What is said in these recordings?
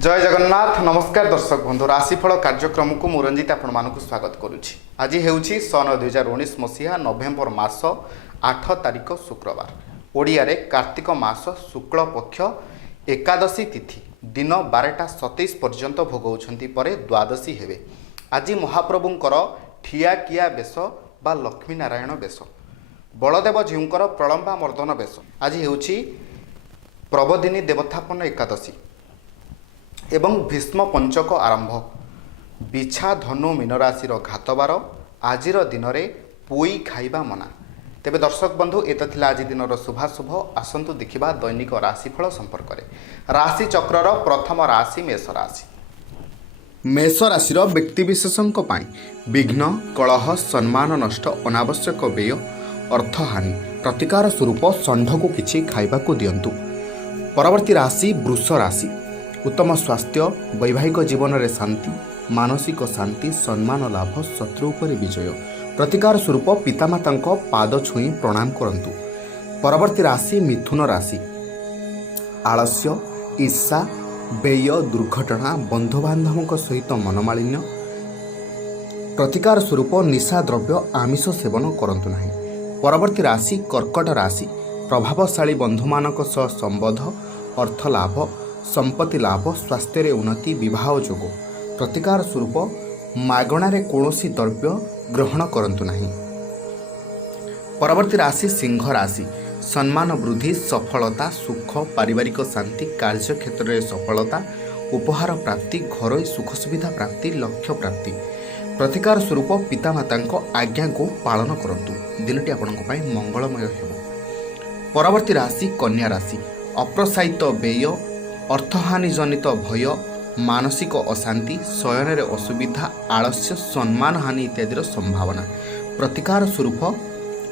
जय जगन्नाथ नमस्कार दर्शक बंधु राशिफल कार्यक्रम को मु रंजित आपण मानकु स्वागत करुछि। आज हेउछि सन 2019 मसीहा नवेम्बर मास 8 तारिख शुक्रवार। ओडिया रे कार्तिक मास शुक्ल पक्ष एकादशी तिथि दिन 12:27 पर्यंत भोगौछंती परे द्वादशी हेबे। आज महाप्रभुंकर ठिया किया बेश बा लक्ष्मी नारायण बेश, बलदेव जीउंकर प्रलंबा मर्दन बेश। आज हेउछि प्रबोधिनी देवथापन एकादशी एवं भीष्म पंचक आरंभ। बिछा धनु मीन राशि घातबार आजिर दिन में पोई खाइबा मना। तेबे दर्शक बंधु एत थिला आज दिन शुभाशुभ। आसंतु देखिबा दैनिक राशिफल संपर्क में। राशि चक्रर प्रथम राशि मेष राशि। मेष राशि व्यक्तिविशेषों विघ्न कलह सम्मान नष्ट अनावश्यक व्यय अर्थहानि प्रतिकार स्वरूप षंढ को किछि खाइबाकु दियंतु। परवर्ती राशि वृष राशि। उत्तम स्वास्थ्य वैवाहिक जीवन में शांति मानसिक शांति सम्मान लाभ शत्रु उपर विजय प्रतिकार स्वरूप पितामाता पाद छुई प्रणाम करंतु। परवर्ती राशि मिथुन राशि। आलस्य ईर्षा व्यय दुर्घटना बंधुबांधवों सहित मनमालिन्य प्रतिकार स्वरूप निशा द्रव्य आमिष सेवन करंतु नहीं। परवर्ती राशि कर्कट राशि। प्रभावशाली बंधुमानक सह संबंध अर्थ लाभ संपत्ति लाभ स्वास्थ्य रे उन्नति विवाह जोग प्रतिकार स्वरूप मागणारे कौनसी द्रव्य ग्रहण करंतु नहीं। परवर्ती राशि सिंह राशि। सम्मान वृद्धि सफलता सुख पारिवारिक शांति कार्य क्षेत्र में सफलता उपहार प्राप्ति घरोई सुख सुविधा प्राप्ति लक्ष्य प्राप्ति प्रतिकार स्वरूप पितामाता आज्ञा को पालन करंतु। दिनटी आपनक पई मंगलमय हेबो। परवर्ती राशि कन्या राशि। अप्रसायित व्यय अर्थहानि जनित भय मानसिक अशांति शयन असुविधा आलस्य सम्मान हानि इत्यादि संभावना प्रतिकार स्वरूप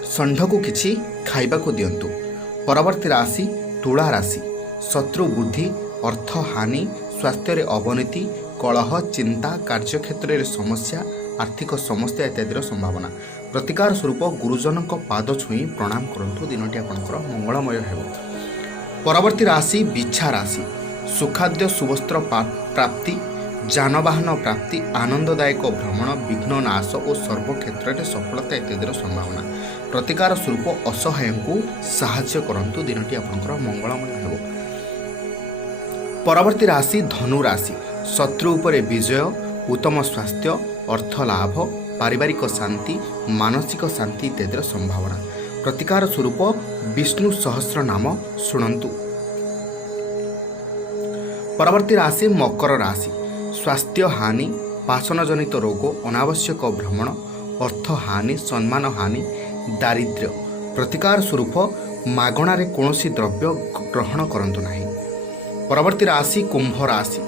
षंढ को किछि खाइबाकु दियंतु। परवर्ती राशि तुला राशि। शत्रु बुद्धि अर्थ हानि स्वास्थ्य रे अवनति कलह चिंता कार्यक्षेत्र में समस्या आर्थिक समस्या इत्यादि संभावना प्रतिकार स्वरूप गुरुजन पाद छुई प्रणाम करंतु। दिनटी आपनकर मंगलमय हेबो। परवर्ती राशि बिच्छा राशि। सुखाद्य सुवस्त्र प्राप्ति जानवाहन प्राप्ति आनंददायक भ्रमण विघ्न नाश और सर्वक्षेत्र में सफलता इत्यादि संभावना प्रतिकार स्वरूप असहाय को साहाय्य करंतु। दिनटी आपनकर मंगलमय हेबो। परवर्ती राशि धनु राशि। शत्रु उपरे विजय उत्तम स्वास्थ्य अर्थ लाभ पारिवारिक शांति मानसिक शांति इत्यादि संभावना प्रतिकार स्वरूप विष्णु सहस्र नाम शुणंतु। परवर्ती राशि मकर राशि। स्वास्थ्य हानि पाचन जनित रोग अनावश्यक भ्रमण अर्थ हानि सम्मान हानि दारिद्र्य प्रतिकार स्वरूप मागणारे कौनसी द्रव्य ग्रहण करंतु नहीं। परवर्ती राशि कुंभ राशि।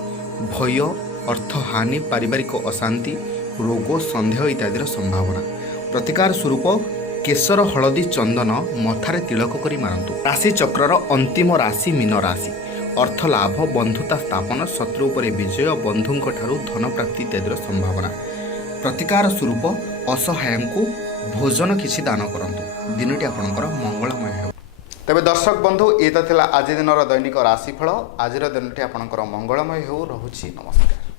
भय अर्थ हानि पारिवारिक अशांति रोग संदेह इत्यादि संभावना प्रतिकार स्वरूप केशर हलदी चंदन मथारे तिलक करी मारंतु। राशि चक्रर अंतिम राशि मीन राशि। अर्थ लाभ बंधुता स्थापन शत्रु उपरे विजय बंधुंक ठारू धन प्राप्ति इत्यादि संभावना प्रतिकार स्वरूप असहाय को भोजन किछि दान करंतु। दिनटी आपनकर मंगलमय हेबो। तबे दर्शक बंधु एता थिला आज दिनर दैनिक राशिफल। आजिर दिनटी आपनकर मंगलमय हेउ। रहुछि नमस्कार।